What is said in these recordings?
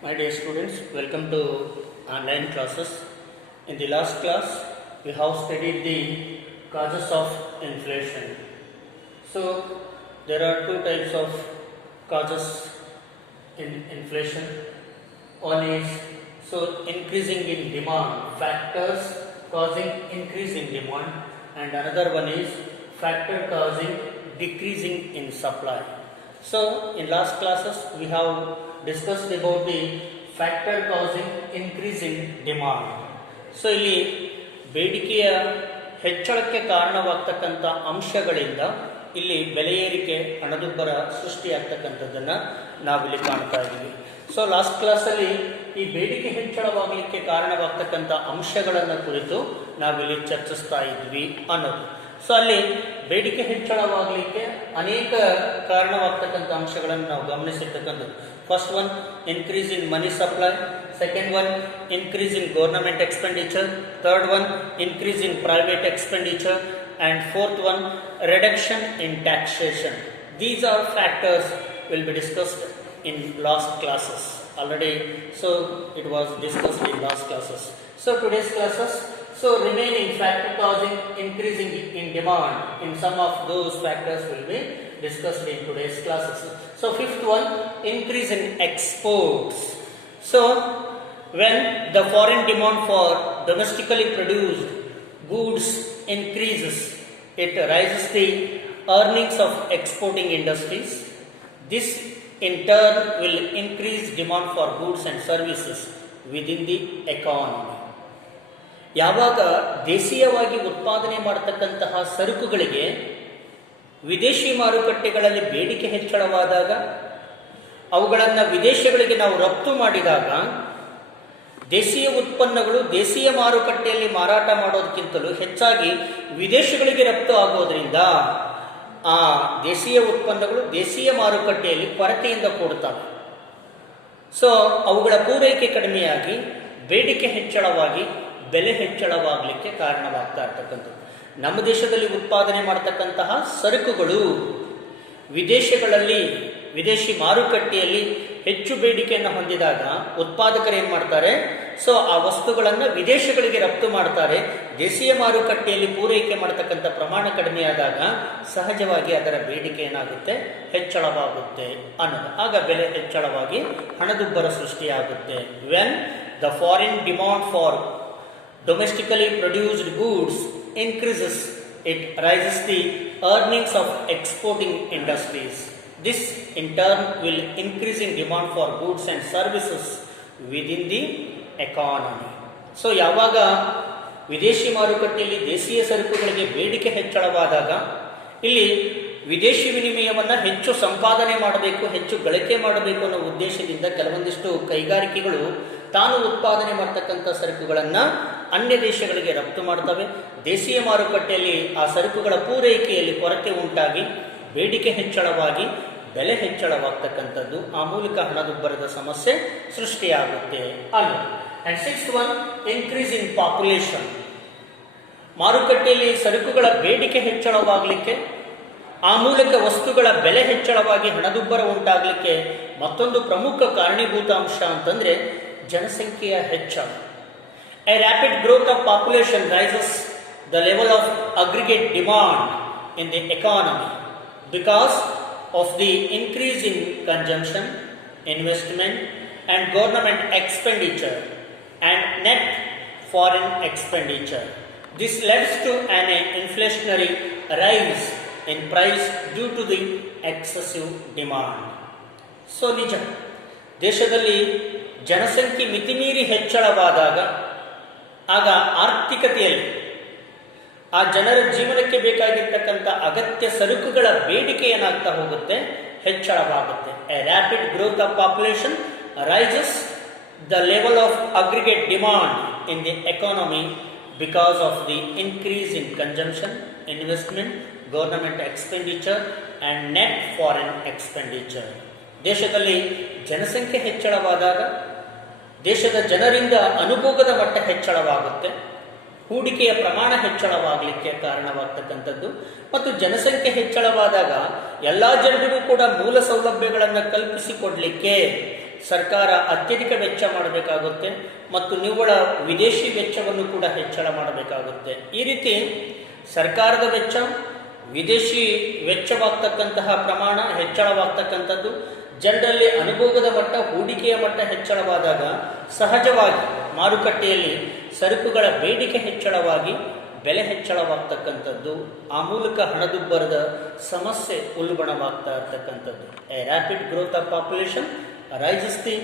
My dear students, welcome to online classes. In the last class, we have studied the causes of inflation. So, there are two types of causes in inflation. One is increasing in demand, factors causing increase in demand, and another one is factor causing decreasing in supply. So, in last classes, we have discussed about the factor causing increase in demand. So ಇಲ್ಲಿ ಬೇಡಿಕೆಯ ಹೆಚ್ಚಳಕ್ಕೆ ಕಾರಣವಾಗ್ತಕ್ಕಂಥ ಅಂಶಗಳಿಂದ ಇಲ್ಲಿ ಬೆಲೆ ಏರಿಕೆ ಹಣದುಬ್ಬರ ಸೃಷ್ಟಿಯಾಗ್ತಕ್ಕಂಥದ್ದನ್ನು ನಾವಿಲ್ಲಿ ಕಾಣ್ತಾ ಇದ್ದೀವಿ. ಸೊ ಲಾಸ್ಟ್ ಕ್ಲಾಸಲ್ಲಿ ಈ ಬೇಡಿಕೆ ಹೆಚ್ಚಳವಾಗಲಿಕ್ಕೆ ಕಾರಣವಾಗ್ತಕ್ಕಂಥ ಅಂಶಗಳನ್ನು ಕುರಿತು ನಾವಿಲ್ಲಿ ಚರ್ಚಿಸ್ತಾ ಇದ್ವಿ ಅನ್ನೋದು. ಸೊ ಅಲ್ಲಿ ಬೇಡಿಕೆ ಹೆಚ್ಚಳವಾಗಲಿಕ್ಕೆ ಅನೇಕ ಕಾರಣವಾಗ್ತಕ್ಕಂಥ ಅಂಶಗಳನ್ನು ನಾವು ಗಮನಿಸಿರ್ತಕ್ಕಂಥದ್ದು. First one, increase in money supply. Second one, increase in government expenditure. Third one, increase in private expenditure. And fourth one, reduction in taxation. These are factors will be discussed in last classes already. So it was discussed in last classes. So today's classes, so remaining factor causing increasing in demand, in some of those factors will be discussed in today's classes. So fifth one, increase in exports. So when the foreign demand for domestically produced goods increases, it raises the earnings of exporting industries. This in turn will increase demand for goods and services within the economy. ಯಾವಾಗ ದೇಶೀಯವಾಗಿ ಉತ್ಪಾದನೆ ಮಾಡತಕ್ಕಂತಹ ಸರಕುಗಳಿಗೆ ವಿದೇಶಿ ಮಾರುಕಟ್ಟೆಗಳಲ್ಲಿ ಬೇಡಿಕೆ ಹೆಚ್ಚಳವಾದಾಗ, ಅವುಗಳನ್ನು ವಿದೇಶಗಳಿಗೆ ನಾವು ರಫ್ತು ಮಾಡಿದಾಗ, ದೇಶೀಯ ಉತ್ಪನ್ನಗಳು ದೇಶೀಯ ಮಾರುಕಟ್ಟೆಯಲ್ಲಿ ಮಾರಾಟ ಮಾಡೋದಕ್ಕಿಂತಲೂ ಹೆಚ್ಚಾಗಿ ವಿದೇಶಗಳಿಗೆ ರಫ್ತು ಆಗೋದ್ರಿಂದ ಆ ದೇಶೀಯ ಉತ್ಪನ್ನಗಳು ದೇಶೀಯ ಮಾರುಕಟ್ಟೆಯಲ್ಲಿ ಕೊರತೆಯಿಂದ ಕೂಡುತ್ತವೆ. ಸೊ ಅವುಗಳ ಪೂರೈಕೆ ಕಡಿಮೆಯಾಗಿ ಬೇಡಿಕೆ ಹೆಚ್ಚಳವಾಗಿ ಬೆಲೆ ಹೆಚ್ಚಳವಾಗಲಿಕ್ಕೆ ಕಾರಣವಾಗ್ತಾ ಇರ್ತಕ್ಕಂಥದ್ದು. ನಮ್ಮ ದೇಶದಲ್ಲಿ ಉತ್ಪಾದನೆ ಮಾಡತಕ್ಕಂತಹ ಸರಕುಗಳು ವಿದೇಶಿ ಮಾರುಕಟ್ಟೆಯಲ್ಲಿ ಹೆಚ್ಚು ಬೇಡಿಕೆಯನ್ನು ಹೊಂದಿದಾಗ ಉತ್ಪಾದಕರು ಏನು ಮಾಡ್ತಾರೆ, ಸೊ ಆ ವಸ್ತುಗಳನ್ನು ವಿದೇಶಗಳಿಗೆ ರಫ್ತು ಮಾಡ್ತಾರೆ. ದೇಶೀಯ ಮಾರುಕಟ್ಟೆಯಲ್ಲಿ ಪೂರೈಕೆ ಮಾಡತಕ್ಕಂಥ ಪ್ರಮಾಣ ಕಡಿಮೆಯಾದಾಗ ಸಹಜವಾಗಿ ಅದರ ಬೇಡಿಕೆ ಏನಾಗುತ್ತೆ, ಹೆಚ್ಚಳವಾಗುತ್ತೆ ಅನ್ನೋದು. ಆಗ ಬೆಲೆ ಹೆಚ್ಚಳವಾಗಿ ಹಣದುಬ್ಬರ ಸೃಷ್ಟಿಯಾಗುತ್ತೆ. When the foreign demand for domestically produced goods increases, it rises the earnings of exporting industries. This in turn will increase in demand for goods and services within the economy. So ಯಾವಾಗ ವಿದೇಶಿ ಮಾರುಕಟ್ಟೆಯಲ್ಲಿ ದೇಶೀಯ ಸರಕುಗಳಿಗೆ ಬೇಡಿಕೆ ಹೆಚ್ಚಳವಾದಾಗ ಇಲ್ಲಿ ವಿದೇಶಿ ವಿನಿಮಯವನ್ನು ಹೆಚ್ಚು ಸಂಪಾದನೆ ಮಾಡಬೇಕು, ಹೆಚ್ಚು ಗಳಿಕೆ ಮಾಡಬೇಕು ಅನ್ನೋ ಉದ್ದೇಶದಿಂದ ಕೆಲವೊಂದಿಷ್ಟು ಕೈಗಾರಿಕೆಗಳು ತಾನು ಉತ್ಪಾದನೆ ಮಾಡತಕ್ಕಂಥ ಸರಕುಗಳನ್ನು ಅನ್ಯ ದೇಶಗಳಿಗೆ ರಫ್ತು ಮಾಡ್ತವೆ. ದೇಶೀಯ ಮಾರುಕಟ್ಟೆಯಲ್ಲಿ ಆ ಸರಕುಗಳ ಪೂರೈಕೆಯಲ್ಲಿ ಕೊರತೆ ಉಂಟಾಗಿ ಬೇಡಿಕೆ ಹೆಚ್ಚಳವಾಗಿ ಬೆಲೆ ಹೆಚ್ಚಳವಾಗ್ತಕ್ಕಂಥದ್ದು. ಆ ಮೂಲಕ ಹಣದುಬ್ಬರದ ಸಮಸ್ಯೆ ಸೃಷ್ಟಿಯಾಗುತ್ತೆ ಅನ್ನೋದು. And sixth one, increase in population. ಮಾರುಕಟ್ಟೆಯಲ್ಲಿ ಸರಕುಗಳ ಬೇಡಿಕೆ ಹೆಚ್ಚಳವಾಗಲಿಕ್ಕೆ, ಆ ಮೂಲಕ ವಸ್ತುಗಳ ಬೆಲೆ ಹೆಚ್ಚಳವಾಗಿ ಹಣದುಬ್ಬರ ಉಂಟಾಗಲಿಕ್ಕೆ ಮತ್ತೊಂದು ಪ್ರಮುಖ ಕಾರಣೀಭೂತ ಅಂಶ ಅಂತಂದರೆ ಜನಸಂಖ್ಯೆಯ ಹೆಚ್ಚಳ. A rapid growth of population raises the level of aggregate demand in the economy because of the increase in consumption, investment and government expenditure and net foreign expenditure. This leads to an inflationary rise in price due to the excessive demand. So ನಿಜ, ದೇಶದಲ್ಲಿ ಜನಸಂಖ್ಯೆ ಮಿತಿಮೀರಿ ಹೆಚ್ಚಳವಾದಾಗ ಆಗ ಆರ್ಥಿಕತೆಯಲ್ಲಿ ಆ ಜನರ ಜೀವನಕ್ಕೆ ಬೇಕಾಗಿರ್ತಕ್ಕಂಥ ಅಗತ್ಯ ಸರಕುಗಳ ಬೇಡಿಕೆ ಏನಾಗ್ತಾ ಹೋಗುತ್ತೆ, ಹೆಚ್ಚಳವಾಗುತ್ತೆ. A rapid growth of population rises the level of aggregate demand in the economy because of the increase in consumption, investment, government expenditure and net foreign expenditure. ದೇಶದಲ್ಲಿ ಜನಸಂಖ್ಯೆ ಹೆಚ್ಚಳವಾದಾಗ ದೇಶದ ಜನರಿಂದ ಅನುಭೋಗದ ಮಟ್ಟ ಹೆಚ್ಚಳವಾಗುತ್ತೆ, ಹೂಡಿಕೆಯ ಪ್ರಮಾಣ ಹೆಚ್ಚಳವಾಗಲಿಕ್ಕೆ ಕಾರಣವಾಗ್ತಕ್ಕಂಥದ್ದು. ಮತ್ತು ಜನಸಂಖ್ಯೆ ಹೆಚ್ಚಳವಾದಾಗ ಎಲ್ಲ ಜನರಿಗೂ ಕೂಡ ಮೂಲ ಸೌಲಭ್ಯಗಳನ್ನು ಕಲ್ಪಿಸಿಕೊಡಲಿಕ್ಕೆ ಸರ್ಕಾರ ಅತ್ಯಧಿಕ ವೆಚ್ಚ ಮಾಡಬೇಕಾಗುತ್ತೆ ಮತ್ತು ನಿವ್ವಳ ವಿದೇಶಿ ವೆಚ್ಚವನ್ನು ಕೂಡ ಹೆಚ್ಚಳ ಮಾಡಬೇಕಾಗುತ್ತೆ. ಈ ರೀತಿ ಸರ್ಕಾರದ ವೆಚ್ಚ, ವಿದೇಶಿ ವೆಚ್ಚವಾಗ್ತಕ್ಕಂತಹ ಪ್ರಮಾಣ ಹೆಚ್ಚಳವಾಗ್ತಕ್ಕಂಥದ್ದು, ಜನರಲ್ಲಿ ಅನುಭೋಗದ ಮಟ್ಟ, ಹೂಡಿಕೆಯ ಮಟ್ಟ ಹೆಚ್ಚಳವಾದಾಗ ಸಹಜವಾಗಿ ಮಾರುಕಟ್ಟೆಯಲ್ಲಿ ಸರಕುಗಳ ಬೇಡಿಕೆ ಹೆಚ್ಚಳವಾಗಿ ಬೆಲೆ ಹೆಚ್ಚಳವಾಗ್ತಕ್ಕಂಥದ್ದು, ಆ ಮೂಲಕ ಹಣದುಬ್ಬರದ ಸಮಸ್ಯೆ ಉಲ್ಬಣವಾಗ್ತಾ ಇರ್ತಕ್ಕಂಥದ್ದು. A rapid growth of population rises the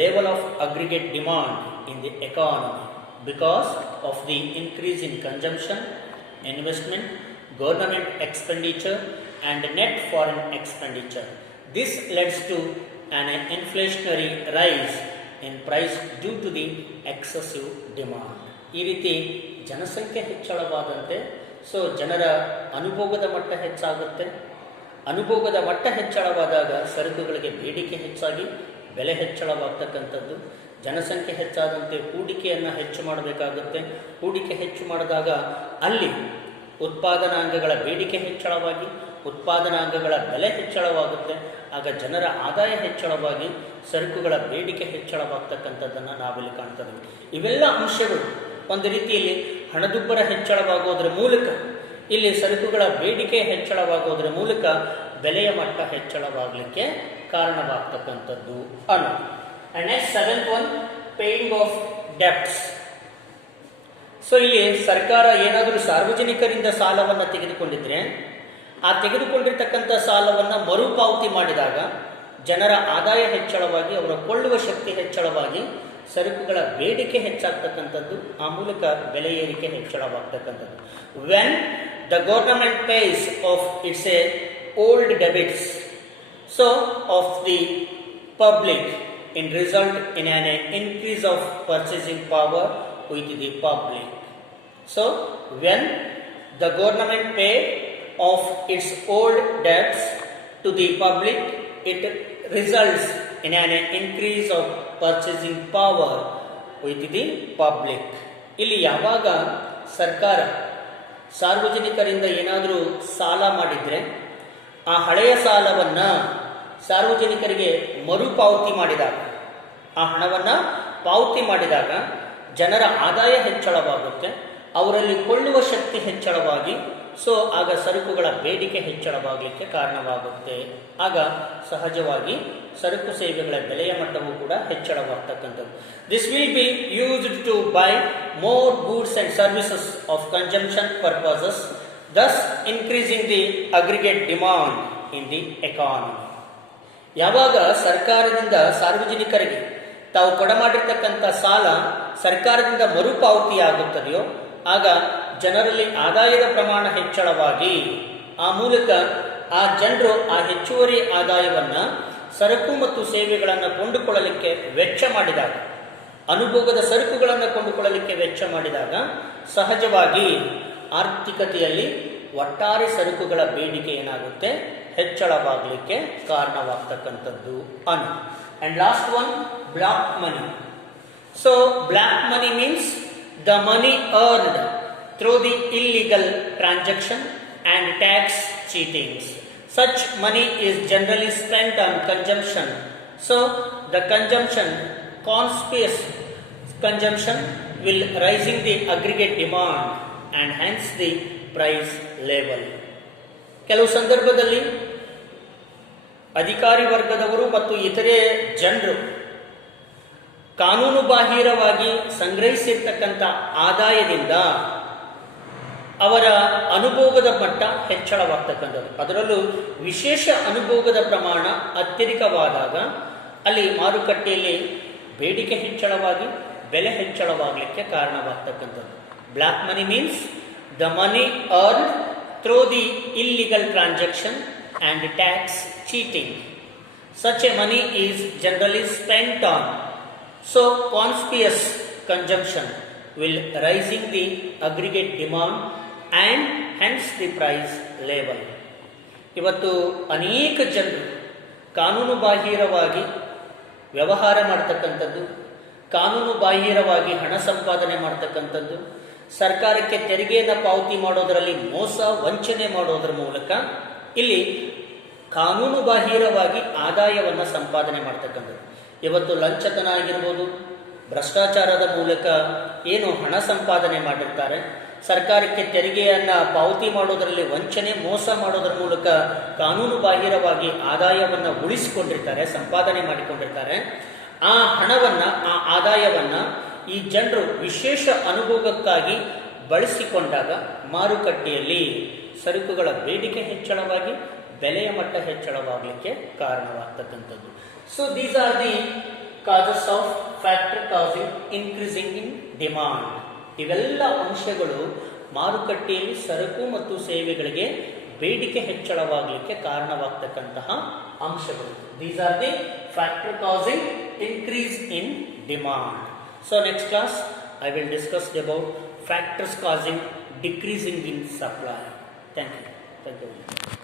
level of aggregate demand in the economy because of the increase in consumption, investment, government expenditure and net foreign expenditure. This leads to an inflationary rise in price due to the excessive demand. ಈ ರೀತಿ ಜನಸಂಖ್ಯೆ ಹೆಚ್ಚಳವಾದಂತೆ ಜನರ ಅನುಭೋಗದ ಮಟ್ಟ ಹೆಚ್ಚಾಗುತ್ತೆ. ಅನುಭೋಗದ ಮಟ್ಟ ಹೆಚ್ಚಳವಾದಾಗ ಸರಕುಗಳಿಗೆ ಬೇಡಿಕೆ ಹೆಚ್ಚಾಗಿ ಬೆಲೆ ಹೆಚ್ಚಳವಾಗ್ತಕ್ಕಂಥದ್ದು. ಜನಸಂಖ್ಯೆ ಹೆಚ್ಚಾದಂತೆ ಹೂಡಿಕೆಯನ್ನು ಹೆಚ್ಚು ಮಾಡಬೇಕಾಗುತ್ತೆ. ಹೂಡಿಕೆ ಹೆಚ್ಚು ಮಾಡಿದಾಗ ಅಲ್ಲಿ ಉತ್ಪಾದನಾಂಗಗಳ ಬೇಡಿಕೆ ಹೆಚ್ಚಳವಾಗಿ ಉತ್ಪಾದನಾಂಗಗಳ ಬೆಲೆ ಹೆಚ್ಚಳವಾಗುತ್ತೆ. ಆಗ ಜನರ ಆದಾಯ ಹೆಚ್ಚಳವಾಗಿ ಸರಕುಗಳ ಬೇಡಿಕೆ ಹೆಚ್ಚಳವಾಗ್ತಕ್ಕಂಥದ್ದನ್ನು ನಾವಿಲ್ಲಿ ಕಾಣ್ತದೆ. ಇವೆಲ್ಲ ಅಂಶಗಳು ಒಂದು ರೀತಿಯಲ್ಲಿ ಹಣದುಬ್ಬರ ಹೆಚ್ಚಳವಾಗೋದ್ರ ಮೂಲಕ, ಇಲ್ಲಿ ಸರಕುಗಳ ಬೇಡಿಕೆ ಹೆಚ್ಚಳವಾಗೋದ್ರ ಮೂಲಕ ಬೆಲೆಯ ಮಟ್ಟ ಹೆಚ್ಚಳವಾಗಲಿಕ್ಕೆ ಕಾರಣವಾಗ್ತಕ್ಕಂಥದ್ದು ಅನ್ನೋದು. And next 7th one, paying of debts. ಇಲ್ಲಿ ಸರ್ಕಾರ ಏನಾದರೂ ಸಾರ್ವಜನಿಕರಿಂದ ಸಾಲವನ್ನು ತೆಗೆದುಕೊಂಡಿದ್ರೆ ಆ ತೆಗೆದುಕೊಂಡಿರ್ತಕ್ಕಂಥ ಸಾಲವನ್ನು ಮರುಪಾವತಿ ಮಾಡಿದಾಗ ಜನರ ಆದಾಯ ಹೆಚ್ಚಳವಾಗಿ, ಅವರ ಕೊಳ್ಳುವ ಶಕ್ತಿ ಹೆಚ್ಚಳವಾಗಿ ಸರಕುಗಳ ಬೇಡಿಕೆ ಹೆಚ್ಚಾಗ್ತಕ್ಕಂಥದ್ದು, ಆ ಮೂಲಕ ಬೆಲೆ ಏರಿಕೆ ಹೆಚ್ಚಳವಾಗ್ತಕ್ಕಂಥದ್ದು. When the government pays of its a old debts of the public in result in an increase of purchasing power with the public. So when the government pay off its old debts to the public, it results in an increase of purchasing power with the public. ಇಲ್ಲಿ ಯಾವಾಗ ಸರ್ಕಾರ ಸಾರ್ವಜನಿಕರಿಂದ ಏನಾದರೂ ಸಾಲ ಮಾಡಿದರೆ ಆ ಹಳೆಯ ಸಾಲವನ್ನು ಸಾರ್ವಜನಿಕರಿಗೆ ಮರುಪಾವತಿ ಮಾಡಿದಾಗ, ಆ ಹಣವನ್ನು ಪಾವತಿ ಮಾಡಿದಾಗ ಜನರ ಆದಾಯ ಹೆಚ್ಚಳವಾಗುತ್ತೆ, ಅವರಲ್ಲಿ ಕೊಳ್ಳುವ ಶಕ್ತಿ ಹೆಚ್ಚಳವಾಗಿ ಆಗ ಸರಕುಗಳ ಬೇಡಿಕೆ ಹೆಚ್ಚಳವಾಗಲಿಕ್ಕೆ ಕಾರಣವಾಗುತ್ತೆ. ಆಗ ಸಹಜವಾಗಿ ಸರಕು ಸೇವೆಗಳ ಬೆಲೆಯ ಮಟ್ಟವೂ ಕೂಡ ಹೆಚ್ಚಳವಾಗ್ತಕ್ಕಂಥದ್ದು. This will be used to buy more goods and services of consumption purposes, thus increasing the aggregate demand in the economy. ಯಾವಾಗ ಸರ್ಕಾರದಿಂದ ಸಾರ್ವಜನಿಕರಿಗೆ ತಾವು ಕೊಡಮಾಡಿರ್ತಕ್ಕಂಥ ಸಾಲ ಸರ್ಕಾರದಿಂದ ಮರುಪಾವತಿ ಆಗುತ್ತದೆಯೋ ಆಗ ಜನರಲ್ಲಿ ಆದಾಯದ ಪ್ರಮಾಣ ಹೆಚ್ಚಳವಾಗಿ ಆ ಮೂಲಕ ಆ ಜನರು ಆ ಹೆಚ್ಚುವರಿ ಆದಾಯವನ್ನು ಸರಕು ಮತ್ತು ಸೇವೆಗಳನ್ನು ಕೊಂಡುಕೊಳ್ಳಲಿಕ್ಕೆ ವೆಚ್ಚ ಮಾಡಿದಾಗ, ಅನುಭೋಗದ ಸರಕುಗಳನ್ನು ಕೊಂಡುಕೊಳ್ಳಲಿಕ್ಕೆ ವೆಚ್ಚ ಮಾಡಿದಾಗ ಸಹಜವಾಗಿ ಆರ್ಥಿಕತೆಯಲ್ಲಿ ಒಟ್ಟಾರೆ ಸರಕುಗಳ ಬೇಡಿಕೆ ಏನಾಗುತ್ತೆ, ಹೆಚ್ಚಳವಾಗಲಿಕ್ಕೆ ಕಾರಣವಾಗ್ತಕ್ಕಂಥದ್ದು ಅನ್ನು. And last one, block money. Block money means the money earned through the illegal transaction and tax cheatings. Such money is generally spent on consumption. So the consumption, conspicuous consumption will raising the aggregate demand and hence the price level. ಕೆಲವು ಸಂದರ್ಭದಲ್ಲಿ ಅಧಿಕಾರಿ ವರ್ಗದವರು ಮತ್ತು ಇತರೆ ಜನರು ಕಾನೂನು ಬಾಹಿರವಾಗಿ ಸಂಗ್ರಹಿಸಿರ್ತಕ್ಕಂಥ ಆದಾಯದಿಂದ ಅವರ ಅನುಭೋಗದ ಮಟ್ಟ ಹೆಚ್ಚಳವಾಗ್ತಕ್ಕಂಥದ್ದು. ಅದರಲ್ಲೂ ವಿಶೇಷ ಅನುಭೋಗದ ಪ್ರಮಾಣ ಅತ್ಯಧಿಕವಾದಾಗ ಅಲ್ಲಿ ಮಾರುಕಟ್ಟೆಯಲ್ಲಿ ಬೇಡಿಕೆ ಹೆಚ್ಚಳವಾಗಿ ಬೆಲೆ ಹೆಚ್ಚಳವಾಗಲಿಕ್ಕೆ ಕಾರಣವಾಗ್ತಕ್ಕಂಥದ್ದು. Black money means the money earn through the illegal transaction and tax cheating. Such a money is generally spent on conspicuous consumption will raising the aggregate demand and hence the price level. ಇವತ್ತು ಅನೇಕ ಜನರು ಕಾನೂನು ಬಾಹಿರವಾಗಿ ವ್ಯವಹಾರ ಮಾಡ್ತಕ್ಕಂಥದ್ದು, ಕಾನೂನು ಬಾಹಿರವಾಗಿ ಹಣ ಸಂಪಾದನೆ ಮಾಡ್ತಕ್ಕಂಥದ್ದು, ಸರ್ಕಾರಕ್ಕೆ ತೆರಿಗೆಯನ್ನು ಪಾವತಿ ಮಾಡೋದರಲ್ಲಿ ಮೋಸ ವಂಚನೆ ಮಾಡೋದ್ರ ಮೂಲಕ ಇಲ್ಲಿ ಕಾನೂನು ಬಾಹಿರವಾಗಿ ಆದಾಯವನ್ನು ಸಂಪಾದನೆ ಮಾಡ್ತಕ್ಕಂಥದ್ದು. ಇವತ್ತು ಲಂಚತನ ಆಗಿರ್ಬೋದು, ಭ್ರಷ್ಟಾಚಾರದ ಮೂಲಕ ಏನು ಹಣ ಸಂಪಾದನೆ ಮಾಡಿರ್ತಾರೆ, ಸರ್ಕಾರಕ್ಕೆ ತೆರಿಗೆಯನ್ನು ಪಾವತಿ ಮಾಡೋದರಲ್ಲಿ ವಂಚನೆ ಮೋಸ ಮಾಡೋದರ ಮೂಲಕ ಕಾನೂನು ಬಾಹಿರವಾಗಿ ಆದಾಯವನ್ನು ಉಳಿಸಿಕೊಂಡಿರ್ತಾರೆ, ಸಂಪಾದನೆ ಮಾಡಿಕೊಂಡಿರ್ತಾರೆ. ಆ ಹಣವನ್ನು, ಆ ಆದಾಯವನ್ನು ಈ ಜನರು ವಿಶೇಷ ಅನುಭೋಗಕ್ಕಾಗಿ ಬಳಸಿಕೊಂಡಾಗ ಮಾರುಕಟ್ಟೆಯಲ್ಲಿ ಸರಕುಗಳ ಬೇಡಿಕೆ ಹೆಚ್ಚಳವಾಗಿ ಬೆಲೆಯ ಮಟ್ಟ ಹೆಚ್ಚಳವಾಗಲಿಕ್ಕೆ ಕಾರಣವಾಗ್ತಕ್ಕಂಥದ್ದು. So these are the causes of factor causing increasing in demand. ಇವೆಲ್ಲ ಅಂಶಗಳು ಮಾರುಕಟ್ಟೆಯಲ್ಲಿ ಸರಕು ಮತ್ತು ಸೇವೆಗಳಿಗೆ ಬೇಡಿಕೆ ಹೆಚ್ಚಳವಾಗಲಿಕ್ಕೆ ಕಾರಣವಾಗ್ತಕ್ಕಂತಹ ಅಂಶಗಳು. These are the factor causing increase in demand. So next class I will discuss about factors causing decreasing in supply. Thank you.